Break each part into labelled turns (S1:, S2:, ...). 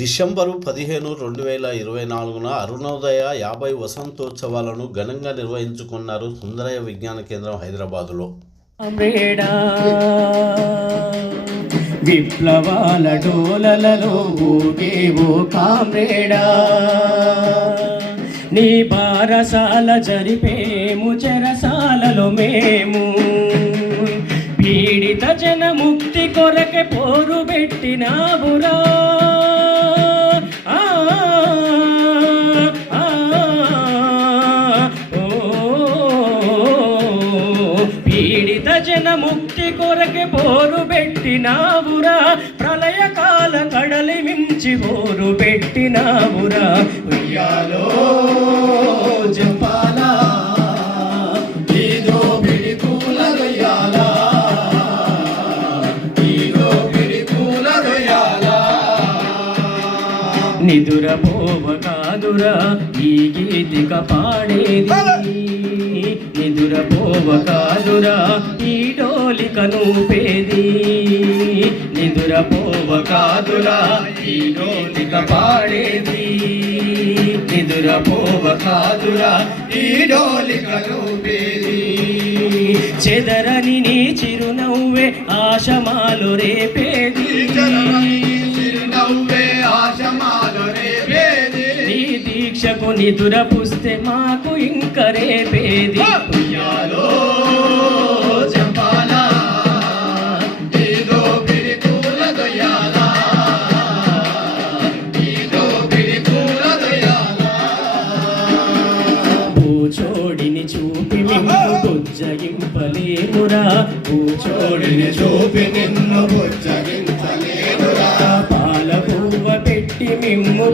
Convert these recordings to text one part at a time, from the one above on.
S1: December పదిహేను రెండు వేల ఇరవై నాలుగున అరుణోదయ యాభై వసంతోత్సవాలను ఘనంగా నిర్వహించుకున్నారు సుందరయ్య విజ్ఞాన కేంద్రం హైదరాబాదులో.
S2: విప్లవాల డోలలలో ఊగేవో కామ్రేడా. నీ బారసాల జరిపేము చెరసాలలో మేము. పీడిత జన ముక్తి కొరకే పోరు పెట్టినావురా. ఆ, ఆ, ఓ, పీడిత జన ముక్తి కొరకే పోరు పెట్టినావురా. ప్రళయకాల కడలి మించి పోరు పెట్టినావురా. ఉయ్యాలో జపా నిదుర పోవ కాదురా ఈ గీతిక పాడేది. నిదుర పోవ కాదురా ఈ డోలిక నూపేది. నిదుర పోవ కాదురా ఈ డోలిక పాడేది. నిదుర పోవ కాదురా ఈ డోలిక నూపేది. చెదరని నీ చిరునవ్వే ఆశమాలు రేపేది.
S3: చిరునవ్వే ఆశమాలు రేపేది.
S2: నీ దీక్షకు నిదుర పుస్తే మాకు ఇంక రేపేది. పూచోడిని చూపి మిమ్ము బుజ్జగింపలేమురా పూచోడిని
S3: చూపి నిన్ను బుజ్జగించలేనురా.
S2: పాల పువ్వ పెట్టి మిమ్ము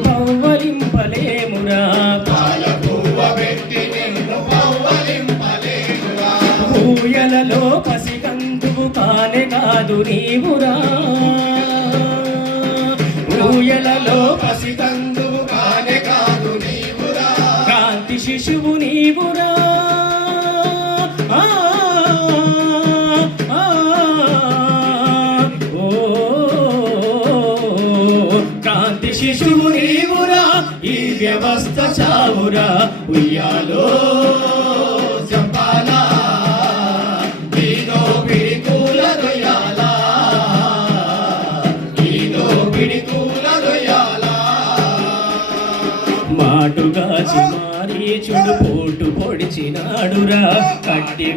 S2: ఊయలలో పసికందువు కానే కాదు నీవురా ఊయలలో
S3: పసికందువు కానే కాదు నీవురా.
S2: కాంతి శిశువు నీవురా ఆ, ఓ, శిశువు నీవురా ఈ వ్యవస్థ చావురా ఉయ్యాలో. పొడిచినాడురా కట్టి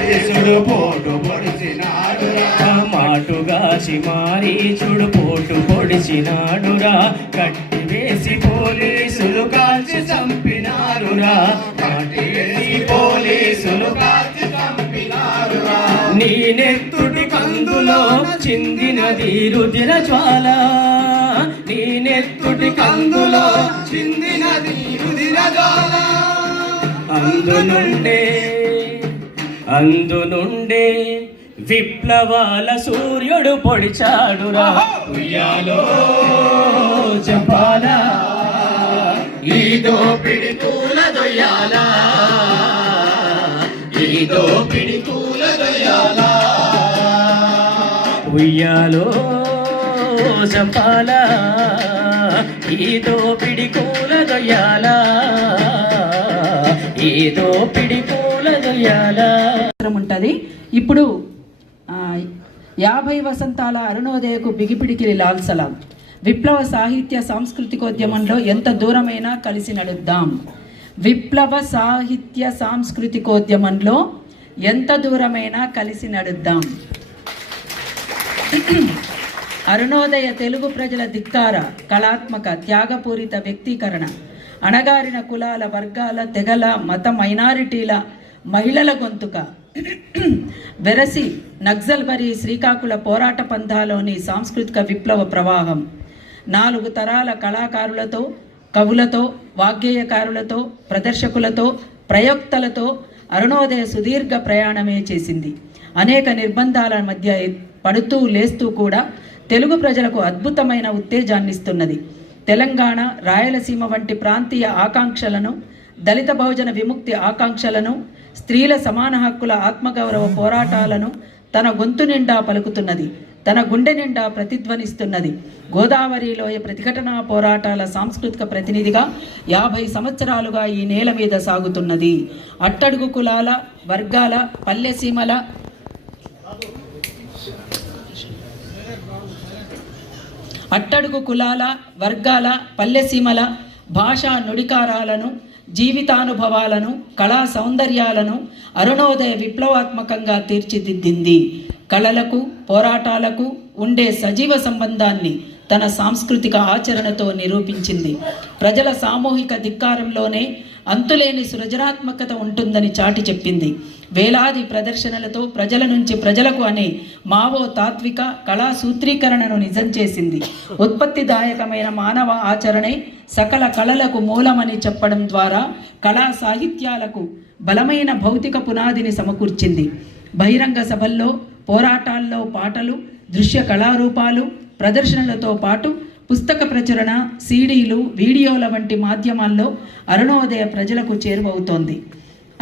S3: యేసుడు పోటు పొడిచినాడురా.
S2: ఆ మాటుగా చిమారీచుడు పోటు పొడిచినాడురా కట్టి వేసి పోలీసులు కాల్చి చంపినారురా కట్టి వేసి పోలీసులు
S3: కాల్చి చంపినారురా.
S2: నీ నెత్తుటి కందులో చిందినది రుదిర జ్వాల నీ నెత్తుటి కందులో
S3: చిందినది రుధిరజాల.
S2: అందునుండే అందునుండే విప్లవాల సూర్యుడు పొడిచాడురా. ఉయ్యాలో చెప్పాలా
S3: ఈదో పిడికూల దొయ్యాల. ఈదో పిడికూల దొయ్యాల.
S2: ఉయ్యాలో చంపాలా? ఈదో పిడికూల దొయ్యాల? ఏదో పిడికూల
S4: ఉంటుంది. ఇప్పుడు యాభై వసంతాల అరుణోదయకు బిగిపిడికిలి లాల్ సలాం. విప్లవ సాహిత్య సాంస్కృతికోద్యమంలో ఎంత దూరమైనా కలిసి నడుద్దాం. విప్లవ సాహిత్య సాంస్కృతికోద్యమంలో ఎంత దూరమైనా కలిసి నడుద్దాం. అరుణోదయ తెలుగు ప్రజల ధిక్కార కళాత్మక త్యాగపూరిత వ్యక్తీకరణ. అణగారిన కులాల వర్గాల తెగల మత మైనారిటీల మహిళల గొంతుక వెరసి నక్సల్బరి శ్రీకాకుళ పోరాట పంథాలోని సాంస్కృతిక విప్లవ ప్రవాహం. నాలుగు తరాల కళాకారులతో కవులతో వాగ్గేయకారులతో ప్రదర్శకులతో ప్రయోక్తలతో అరుణోదయ సుదీర్ఘ ప్రయాణమే చేసింది. అనేక నిర్బంధాల మధ్య పడుతూ లేస్తూ కూడా తెలుగు ప్రజలకు అద్భుతమైన ఉత్తేజాన్నిస్తున్నది. తెలంగాణ రాయలసీమ వంటి ప్రాంతీయ ఆకాంక్షలను దళిత బహుజన విముక్తి ఆకాంక్షలను స్త్రీల సమాన హక్కుల ఆత్మగౌరవ పోరాటాలను తన గొంతు నిండా పలుకుతున్నది తన గుండె నిండా ప్రతిధ్వనిస్తున్నది. గోదావరిలోయ ప్రతిఘటనా పోరాటాల సాంస్కృతిక ప్రతినిధిగా యాభై సంవత్సరాలుగా ఈ నేల మీద సాగుతున్నది. అట్టడుగు కులాల వర్గాల పల్లెసీమల అట్టడుగు కులాల వర్గాల పల్లెసీమల భాషా నుడికారాలను జీవితానుభవాలను కళా సౌందర్యాలను అరుణోదయ విప్లవాత్మకంగా తీర్చిదిద్దింది. కళలకు పోరాటాలకు ఉండే సజీవ సంబంధాన్ని తన సాంస్కృతిక ఆచరణతో నిరూపించింది. ప్రజల సామూహిక ధిక్కారంలోనే అంతులేని సృజనాత్మకత ఉంటుందని చాటి చెప్పింది. వేలాది ప్రదర్శనలతో ప్రజల నుంచి ప్రజలకు అనే మావో తాత్విక కళా సూత్రీకరణను నిజం చేసింది. ఉత్పత్తిదాయకమైన మానవ ఆచరణే సకల కళలకు మూలమని చెప్పడం ద్వారా కళా సాహిత్యాలకు బలమైన భౌతిక పునాదిని సమకూర్చింది. బహిరంగ సభల్లో పోరాటాల్లో పాటలు దృశ్య కళారూపాలు ప్రదర్శనలతో పాటు పుస్తక ప్రచురణ సీడీలు వీడియోల వంటి మాధ్యమాల్లో అరుణోదయ ప్రజలకు చేరువవుతోంది.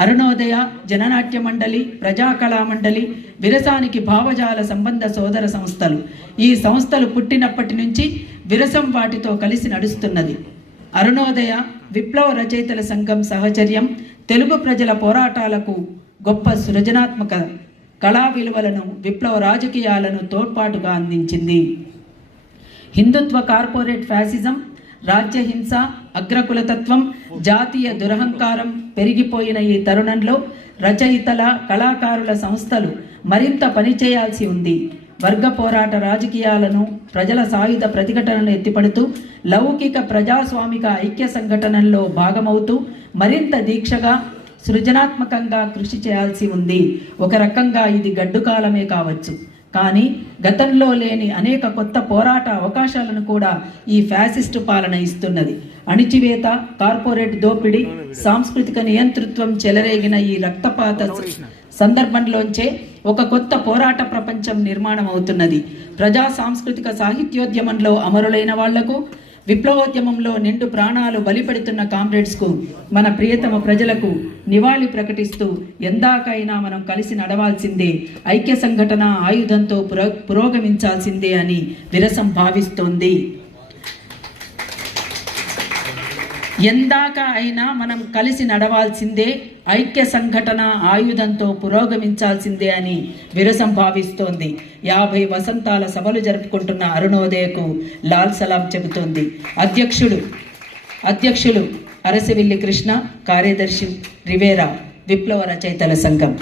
S4: అరుణోదయ జననాట్య మండలి ప్రజాకళా మండలి విరసానికి భావజాల సంబంధ సోదర సంస్థలు. ఈ సంస్థలు పుట్టినప్పటి నుంచి విరసం వాటితో కలిసి నడుస్తున్నది. అరుణోదయ విప్లవ రచయితల సంఘం సహచర్యం తెలుగు ప్రజల పోరాటాలకు గొప్ప సృజనాత్మక కళా విలువలను విప్లవ రాజకీయాలను తోడ్పాటుగా అందించింది. హిందుత్వ కార్పొరేట్ ఫ్యాసిజం రాజ్యహింస అగ్రకులతత్వం జాతీయ దురహంకారం పెరిగిపోయిన ఈ తరుణంలో రచయితల కళాకారుల సంస్థలు మరింత పనిచేయాల్సి ఉంది. వర్గ పోరాట రాజకీయాలను ప్రజల సాయుధ ప్రతిఘటనను ఎత్తిపడుతూ లౌకిక ప్రజాస్వామిక ఐక్య సంఘటనల్లో భాగమవుతూ మరింత దీక్షగా సృజనాత్మకంగా కృషి చేయాల్సి ఉంది. ఒక రకంగా ఇది గడ్డుకాలమే కావచ్చు. కానీ గతంలో లేని అనేక కొత్త పోరాట అవకాశాలను కూడా ఈ ఫ్యాసిస్టు పాలన ఇస్తున్నది. అణిచివేత కార్పొరేట్ దోపిడీ సాంస్కృతిక నియంతృత్వం చెలరేగిన ఈ రక్తపాత సందర్భంలోంచే ఒక కొత్త పోరాట ప్రపంచం నిర్మాణం అవుతున్నది ప్రజా సాంస్కృతిక సాహిత్యోద్యమంలో అమరులైన వాళ్ళకు విప్లవోద్యమంలో నిండు ప్రాణాలు బలిపెడుతున్న కామ్రేడ్స్కు మన ప్రియతమ ప్రజలకు నివాళి ప్రకటిస్తూ ఎందాకైనా మనం కలిసి నడవాల్సిందే ఐక్య సంఘటన ఆయుధంతో పురోగమించాల్సిందే అని విరసం భావిస్తోంది. ఎందాక అయినా మనం కలిసి నడవాల్సిందే ఐక్య సంఘటన ఆయుధంతో పురోగమించాల్సిందే అని విరసం భావిస్తోంది. యాభై వసంతాల సభలు జరుపుకుంటున్న అరుణోదయకు లాల్ సలాం చెబుతోంది. అధ్యక్షుడు అధ్యక్షులు అరసివిల్లి కృష్ణ కార్యదర్శి రివేరా విప్లవ రచయితల సంఘం.